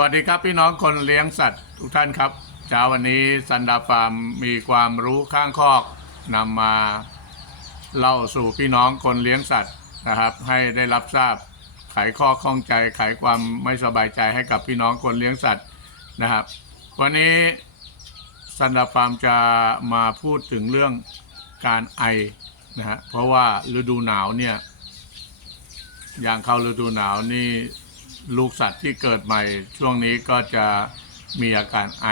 วัสดีครับพี่น้องคนเลี้ยงสัตว์ทุกท่านครับเช้าวันนี้สันดาฟาร์มมีความรู้ข้างคอกนำมาเล่าสู่พี่น้องคนเลี้ยงสัตว์นะครับ ให้ได้รับทราบไขข้อข้องใจไขความไม่สบายใจให้กับพี่น้องคนเลี้ยงสัตว์นะครับ วันนี้สันดาฟาร์มจะมาพูดถึงเรื่องการไอนะฮะเพราะว่าฤดูหนาวเนี่ยอย่างเข้าฤดูหนาวนี่ ลูกสัตว์ที่เกิดใหม่ช่วงนี้ก็จะมีอาการไอ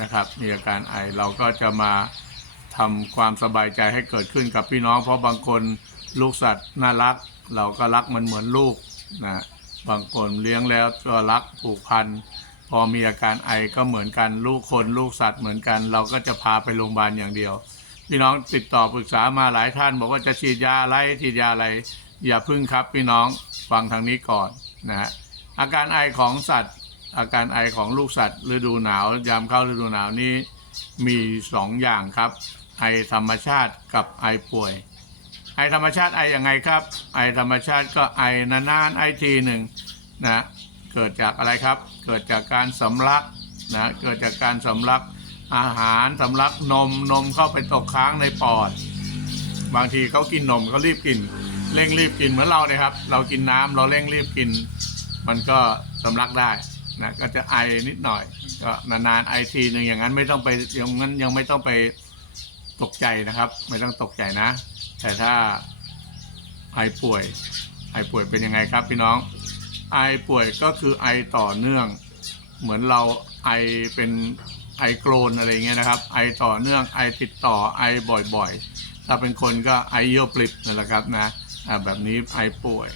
นะครับ มีอาการไอเราก็จะมาทำความสบายใจให้เกิดขึ้นกับพี่น้อง เพราะบางคนลูกสัตว์น่ารัก เราก็รักมันเหมือนลูกนะบางคนเลี้ยงแล้วก็รักผูกพันพอมีอาการไอก็เหมือนกันลูกคนลูกสัตว์เหมือนกัน เราก็จะพาไปโรงพยาบาลอย่างเดียว พี่น้องติดต่อปรึกษามาหลายท่าน บอกว่าจะฉีดยาอะไรฉีดยาอะไร อย่าพึ่งครับพี่น้องฟังทางนี้ก่อนนะฮะ อาการไอของสัตว์ อาการไอของลูกสัตว์ฤดูหนาว ยามเข้าฤดูหนาวนี้มีสองอย่างครับ ไอธรรมชาติกับไอป่วย ไอธรรมชาติไออย่างไงครับ ไอธรรมชาติก็ไอนานๆไอทีหนึ่งนะเกิดจากอะไรครับ เกิดจากการสำลักนะเกิดจากการสำลักอาหารสำลักนมนมเข้าไปตกค้างในปอด บางทีเขากินนมเขารีบกินเร่งรีบกินเหมือนเราเนี่ยครับ เรากินน้ำเราเร่งรีบกิน มันก็สำลักได้นะก็จะไอนิดหน่อย ก็นานๆไอทีหนึ่งอย่างนั้นไม่ต้องไปอย่างนั้นยังไม่ต้องไปตกใจนะครับ ไม่ต้องตกใจนะ แต่ถ้าไอป่วย ไอป่วยเป็นยังไงครับพี่น้อง ไอป่วยก็คือไอต่อเนื่อง เหมือนเราไอเป็นไอโกรนอะไรเงี้ยนะครับ ไอต่อเนื่องไอติดต่อไอบ่อยๆ ถ้าเป็นคนก็ไอเยี่ยวปลิบนั่นแหละครับนะแบบนี้ไอป่วย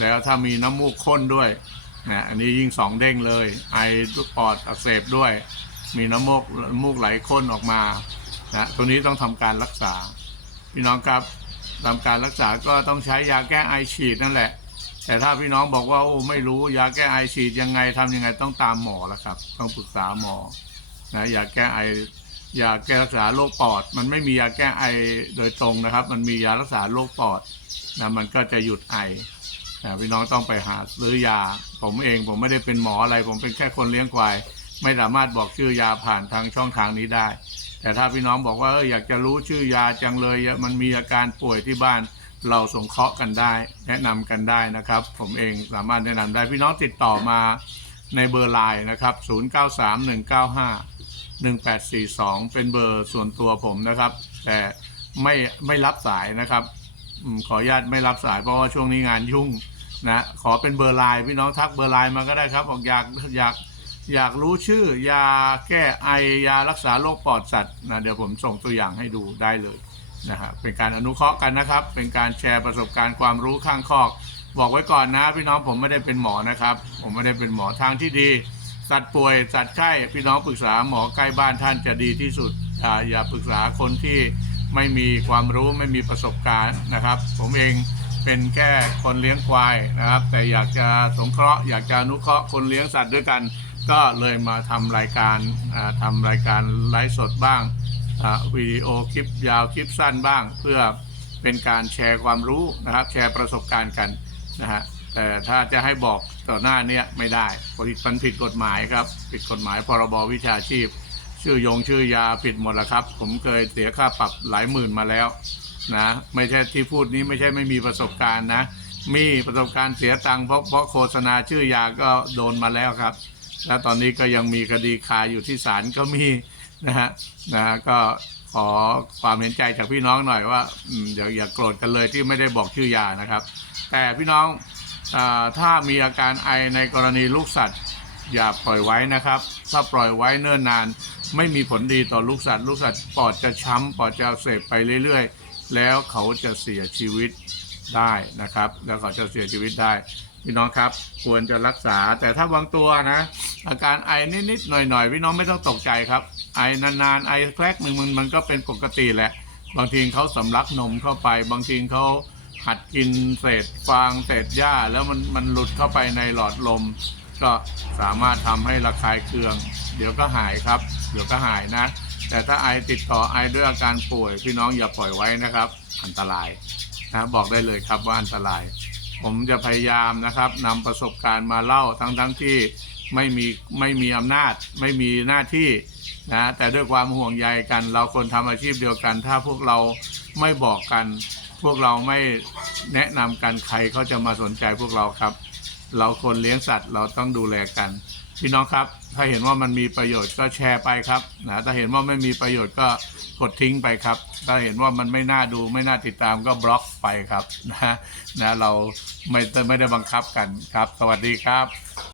แล้วถ้ามีน้ำมูกข้นด้วยนะอันนี้ยิ่งสองเด้งเลย ไอปอดอักเสบด้วย มีน้ำมูกน้ำมูกไหลข้นออกมานะตัวนี้ต้องทำการรักษา พี่น้องครับทำการรักษาก็ต้องใช้ยาแก้ไอฉีดนั่นแหละ แต่ถ้าพี่น้องบอกว่าโอ้ไม่รู้ยาแก้ไอฉีดยังไงทำยังไงต้องตามหมอแล้วครับ ต้องปรึกษาหมอนะยาแก้ไอยาแก้รักษาโรคปอด มันไม่มียาแก้ไอโดยตรงนะครับ มันมียารักษาโรคปอดนะมันก็จะหยุดไอ พี่น้องต้องไปหาซื้อยา ผมเองผมไม่ได้เป็นหมออะไร ผมเป็นแค่คนเลี้ยงควาย ไม่สามารถบอกชื่อยาผ่านทางช่องทางนี้ได้ แต่ถ้าพี่น้องบอกว่าเอออยากจะรู้ชื่อยาจังเลย มันมีอาการป่วยที่บ้าน เราสงเคราะห์กันได้ แนะนำกันได้นะครับ ผมเองสามารถแนะนำได้พี่น้องติดต่อมาในเบอร์ไลน์นะครับ 0931951842 เป็นเบอร์ส่วนตัวผมนะครับ แต่ไม่ไม่รับสายนะครับขออนุญาตไม่รับสายเพราะว่าช่วงนี้งานยุ่ง นะขอเป็นเบอร์ไลน์พี่น้องทักเบอร์ไลน์มาก็ได้ครับบอกอยากอยากอยากรู้ชื่อยาแก้ไอยารักษาโรคปอดสัตว์นะเดี๋ยวผมส่งตัวอย่างให้ดูได้เลยนะครับเป็นการอนุเคราะห์กันนะครับ เป็นการแชร์ประสบการณ์ความรู้ข้างคอก บอกไว้ก่อนนะ พี่น้องผมไม่ได้เป็นหมอนะครับ ผมไม่ได้เป็นหมอทางที่ดี สัตว์ป่วยสัตว์ไข้พี่น้องปรึกษาหมอใกล้บ้านท่านจะดีที่สุดอย่าอย่าปรึกษาคนที่ไม่มีความรู้ไม่มีประสบการณ์นะครับ ผมเอง เป็นแค่คนเลี้ยงควายนะครับ แต่อยากจะสงเคราะห์อยากจะอนุเคราะห์คนเลี้ยงสัตว์ด้วยกัน ก็เลยมาทำรายการอ่าทำรายการไลฟ์สดบ้างวิดีโอคลิปยาวคลิปสั้นบ้าง เพื่อเป็นการแชร์ความรู้นะครับ แชร์ประสบการณ์กันนะฮะแต่ถ้าจะให้บอกต่อหน้าเนี้ยไม่ได้ผิดมันผิดกฎหมายครับ ผิดกฎหมายพรบวิชาชีพ ชื่อยงชื่อยาผิดหมดแล้วครับ ผมเคยเสียค่าปรับหลายหมื่นมาแล้ว นะไม่ใช่ที่พูดนี้ไม่ใช่ไม่มีประสบการณ์นะ มีประสบการณ์เสียตังค์เพราะเพราะโฆษณาชื่อยาก็โดนมาแล้วครับ และตอนนี้ก็ยังมีคดีคาอยู่ที่ศาลก็มีนะฮะนะฮะก็ขอความเห็นใจจากพี่น้องหน่อยว่าอย่าอย่าโกรธกันเลยที่ไม่ได้บอกชื่อยานะครับ แต่พี่น้องอถ้ามีอาการไอในกรณีลูกสัตว์ อย่าปล่อยไว้นะครับ ถ้าปล่อยไว้เนิ่นนาน ไม่มีผลดีต่อลูกสัตว์ ลูกสัตว์ปอดจะช้ำปอดจะเสบไปเรื่อยๆ แล้วเขาจะเสียชีวิตได้นะครับ แล้วเขาจะเสียชีวิตได้พี่น้องครับควรจะรักษาแต่ถ้าบางตัวนะ อาการไอนิดๆหน่อยๆพี่น้องไม่ต้องตกใจครับ ไอนานๆไอแครกหนึ่งมันมันก็เป็นปกติแหละ บางทีเขาสำลักนมเข้าไป บางทีเขาหัดกินเศษฟางเศษหญ้า แล้วมันมันหลุดเข้าไปในหลอดลม ก็สามารถทำให้ระคายเคือง เดี๋ยวก็หายครับ เดี๋ยวก็หายนะ แต่ถ้าไอติดต่อไอด้วยอาการป่วย พี่น้องอย่าปล่อยไว้นะครับ อันตรายนะบอกได้เลยครับว่าอันตราย ผมจะพยายามนะครับนำประสบการณ์มาเล่าทั้งทั้งที่ไม่มีไม่มีอำนาจ ไม่มีหน้าที่นะแต่ด้วยความห่วงใยกัน เราคนทำอาชีพเดียวกัน ถ้าพวกเราไม่บอกกัน พวกเราไม่แนะนำกันใครเขาจะมาสนใจพวกเราครับ เราคนเลี้ยงสัตว์เราต้องดูแลกัน พี่น้องครับ ถ้าเห็นว่ามันมีประโยชน์ก็แชร์ไปครับนะถ้าเห็นว่าไม่มีประโยชน์ก็กดทิ้งไปครับ ถ้าเห็นว่ามันไม่น่าดูไม่น่าติดตามก็บล็อกไปครับนะนะเราไม่ไม่ได้บังคับกันครับ สวัสดีครับ